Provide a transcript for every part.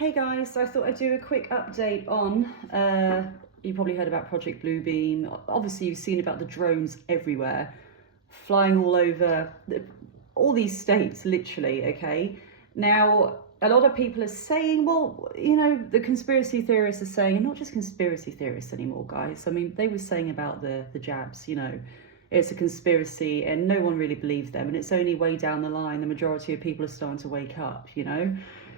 Hey guys, so I thought I'd do a quick update on, you probably heard about Project Bluebeam. Obviously you've seen about the drones everywhere, flying all over all these states, literally, okay? Now, a lot of people are saying, well, you know, the conspiracy theorists are saying, and not just conspiracy theorists anymore, guys. I mean, they were saying about the jabs, you know, it's a conspiracy and no one really believes them. And it's only way down the line, the majority of people are starting to wake up, you know?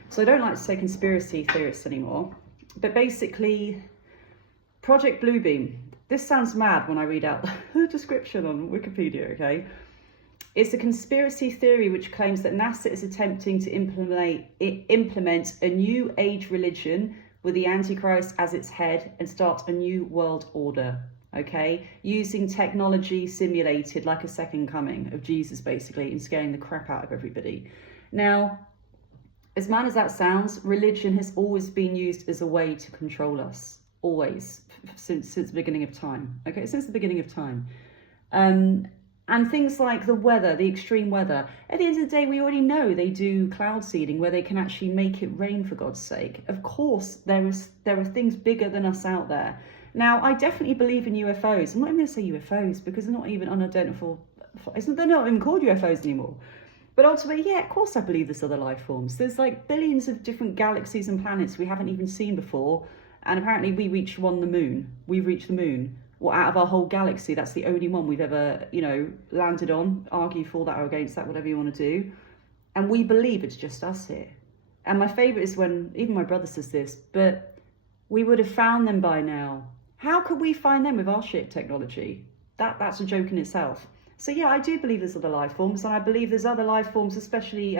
So I don't like to say conspiracy theorists anymore, but basically Project Bluebeam, this sounds mad when I read out the description on Wikipedia, okay? It's a conspiracy theory which claims that NASA is attempting to implement a new age religion with the Antichrist as its head and start a new world order, okay? Using technology simulated like a second coming of Jesus, basically, and scaring the crap out of everybody. Now, as mad as that sounds, religion has always been used as a way to control us, always, since the beginning of time, okay? Since the beginning of time. And things like the weather, the extreme weather. At the end of the day, we already know they do cloud seeding where they can actually make it rain, for God's sake. Of course, there are things bigger than us out there. Now, I definitely believe in UFOs. I'm not even going to say UFOs because they're not even unidentifiable. They're not even called UFOs anymore. But ultimately, yeah, of course I believe there's other life forms. There's like billions of different galaxies and planets we haven't even seen before. And apparently we reached the moon. We've reached the moon. Well, out of our whole galaxy, that's the only one we've ever, you know, landed on. Argue for that or against that, whatever you want to do. And we believe it's just us here. And my favourite is when, even my brother says this, but we would have found them by now. How could we find them with our shit technology? That's a joke in itself. So yeah, I do believe there's other life forms, and I believe there's other life forms, especially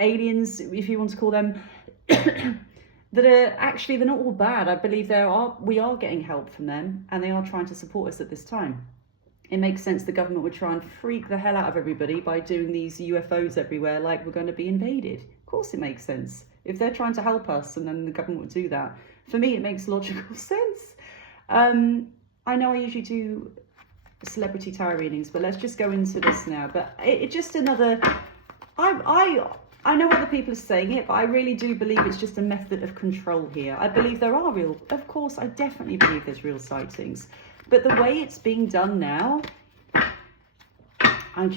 aliens, if you want to call them, that are actually, they're not all bad. I believe we are getting help from them, and they are trying to support us at this time. It makes sense the government would try and freak the hell out of everybody by doing these UFOs everywhere, like we're going to be invaded. Of course it makes sense. If they're trying to help us, and then the government would do that. For me, it makes logical sense. I know I usually do celebrity tarot readings, but let's just go into this now. But it's just another, I know other people are saying it, but I really do believe it's just a method of control here. I believe there are real, of course, I definitely believe there's real sightings, but the way it's being done now, I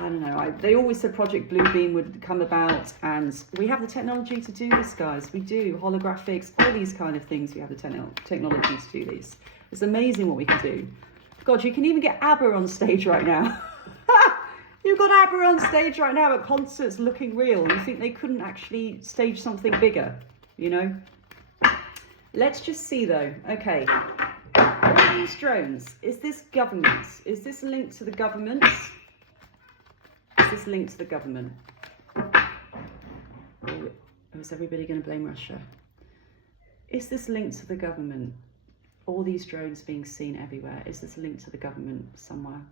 don't know. They always said Project Bluebeam would come about, and we have the technology to do this, guys. We do holographics, all these kind of things. We have the technology to do these. It's amazing what we can do. God, you can even get ABBA on stage right now. You've got ABBA on stage right now at concerts looking real. You think they couldn't actually stage something bigger, you know? Let's just see though. Okay. All these drones, is this government? Is this linked to the government? Is this linked to the government? Or is everybody going to blame Russia? Is this linked to the government? All these drones being seen everywhere. Is this linked to the government somewhere?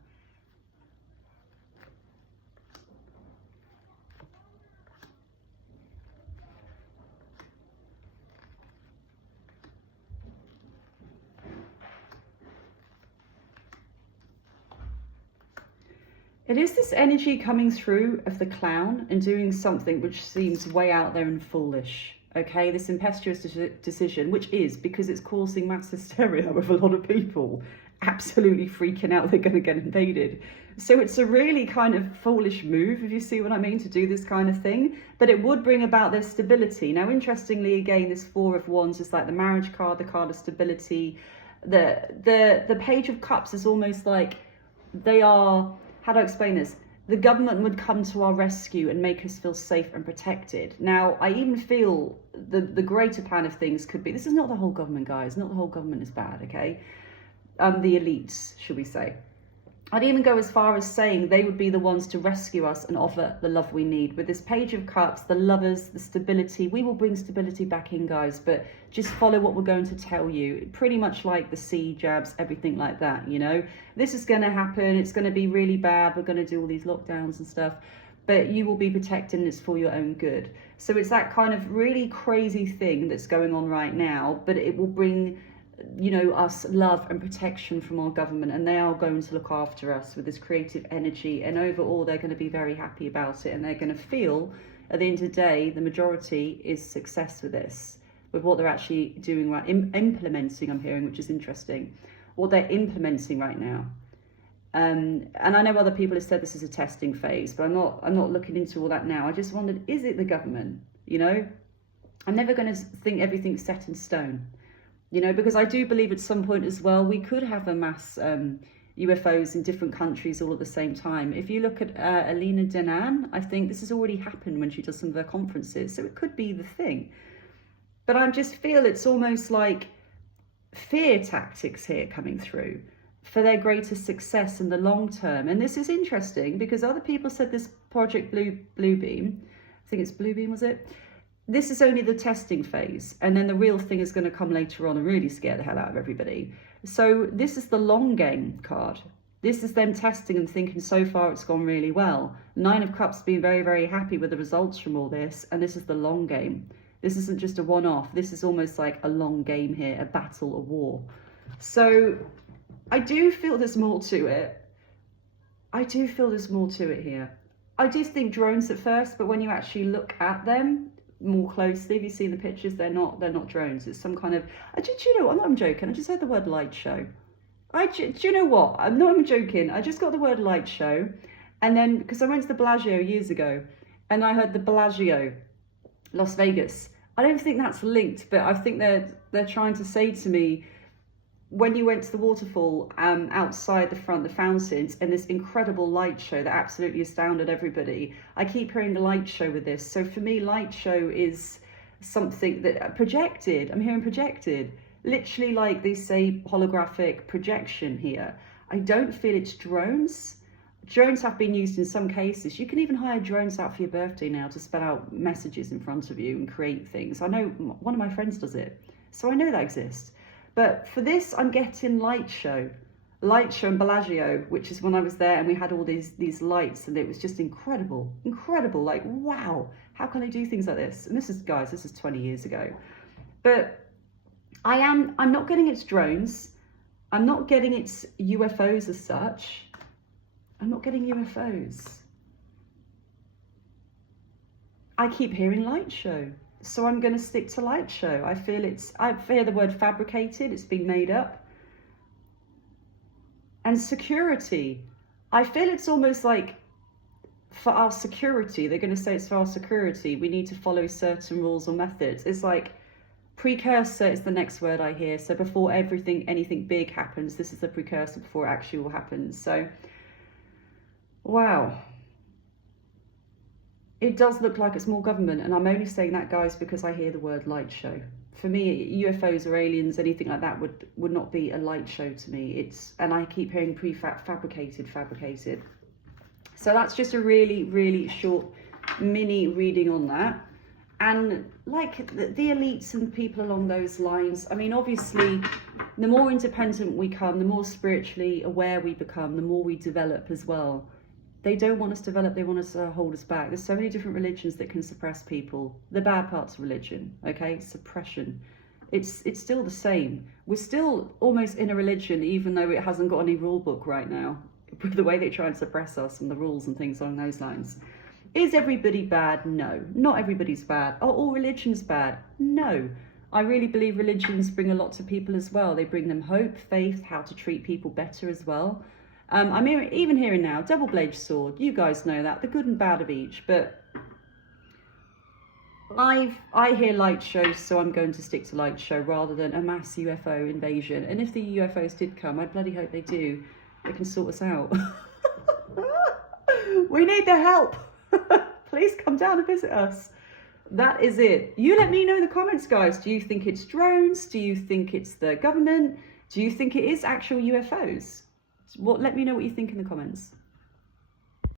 It is this energy coming through of the clown and doing something which seems way out there and foolish. Okay, this impetuous decision, which is because it's causing mass hysteria with a lot of people absolutely freaking out they're going to get invaded. So it's a really kind of foolish move, if you see what I mean, to do this kind of thing. But it would bring about their stability. Now, interestingly, again, this Four of Wands is like the marriage card, the card of stability. The Page of Cups is almost like they are, how do I explain this? The government would come to our rescue and make us feel safe and protected. Now, I even feel the greater plan of things could be, this is not the whole government, guys. Not the whole government is bad, okay? The elites, should we say. I'd even go as far as saying they would be the ones to rescue us and offer the love we need. With this Page of Cups, the lovers, the stability, we will bring stability back in, guys, but just follow what we're going to tell you. Pretty much like the sea jabs, everything like that, you know. This is going to happen. It's going to be really bad. We're going to do all these lockdowns and stuff, but you will be protected and it's for your own good. So it's that kind of really crazy thing that's going on right now, but it will bring, you know, us love and protection from our government, and they are going to look after us with this creative energy, and overall they're going to be very happy about it, and they're going to feel at the end of the day, the majority is success with this, with what they're actually doing right, implementing, I'm hearing, which is interesting, what they're implementing right now. And I know other people have said this is a testing phase, but I'm not looking into all that now. I just wondered, is it the government? You know, I'm never going to think everything's set in stone, you know, because I do believe at some point as well, we could have a mass UFOs in different countries all at the same time. If you look at Alina Denan, I think this has already happened when she does some of her conferences. So it could be the thing. But I just feel it's almost like fear tactics here coming through for their greater success in the long term. And this is interesting because other people said this Project Bluebeam, I think it's Bluebeam, was it? This is only the testing phase. And then the real thing is going to come later on and really scare the hell out of everybody. So this is the long game card. This is them testing and thinking so far it's gone really well. Nine of Cups being very, very happy with the results from all this. And this is the long game. This isn't just a one-off. This is almost like a long game here, a battle, a war. So I do feel there's more to it. I do feel there's more to it here. I did think drones at first, but when you actually look at them more closely, if you see the pictures, they're not drones. It's some kind of, do you know, I'm joking. I just heard the word light show. Do you know what? I'm not even joking. I just got the word light show. And then, because I went to the Bellagio years ago, and I heard the Bellagio, Las Vegas. I don't think that's linked, but I think they're trying to say to me, when you went to the waterfall outside the front, the fountains, and this incredible light show that absolutely astounded everybody. I keep hearing the light show with this. So for me, light show is something that projected. I'm hearing projected. Literally, like they say, holographic projection here. I don't feel it's drones. Drones have been used in some cases. You can even hire drones out for your birthday now to spell out messages in front of you and create things. I know one of my friends does it. So I know that exists. But for this, I'm getting light show and Bellagio, which is when I was there and we had all these lights and it was just incredible, like, wow, how can they do things like this? And this is 20 years ago. But I'm not getting its drones. I'm not getting its UFOs as such. I'm not getting UFOs. I keep hearing light show. So I'm going to stick to light show. I hear the word fabricated, it's been made up. And security. I feel it's almost like for our security, they're going to say it's for our security, we need to follow certain rules or methods. It's like precursor is the next word I hear. So before anything big happens, this is the precursor before it actually will happen. So, wow. It does look like it's more government, and I'm only saying that, guys, because I hear the word light show. For me, UFOs or aliens, anything like that would not be a light show to me. And I keep hearing fabricated. So that's just a really, really short mini reading on that. And like the elites and people along those lines, I mean, obviously, the more independent we become, the more spiritually aware we become, the more we develop as well. They don't want us to develop, they want us to hold us back. There's so many different religions that can suppress people. The bad parts of religion, okay? Suppression. It's still the same. We're still almost in a religion, even though it hasn't got any rule book right now, with the way they try and suppress us and the rules and things along those lines. Is everybody bad? No. Not everybody's bad. Are all religions bad? No. I really believe religions bring a lot to people as well. They bring them hope, faith, how to treat people better as well. I'm even hearing now, double-bladed sword. You guys know that, the good and bad of each. But I hear light shows, so I'm going to stick to light show rather than a mass UFO invasion. And if the UFOs did come, I bloody hope they do. They can sort us out. We need their help. Please come down and visit us. That is it. You let me know in the comments, guys. Do you think it's drones? Do you think it's the government? Do you think it is actual UFOs? Let me know what you think in the comments.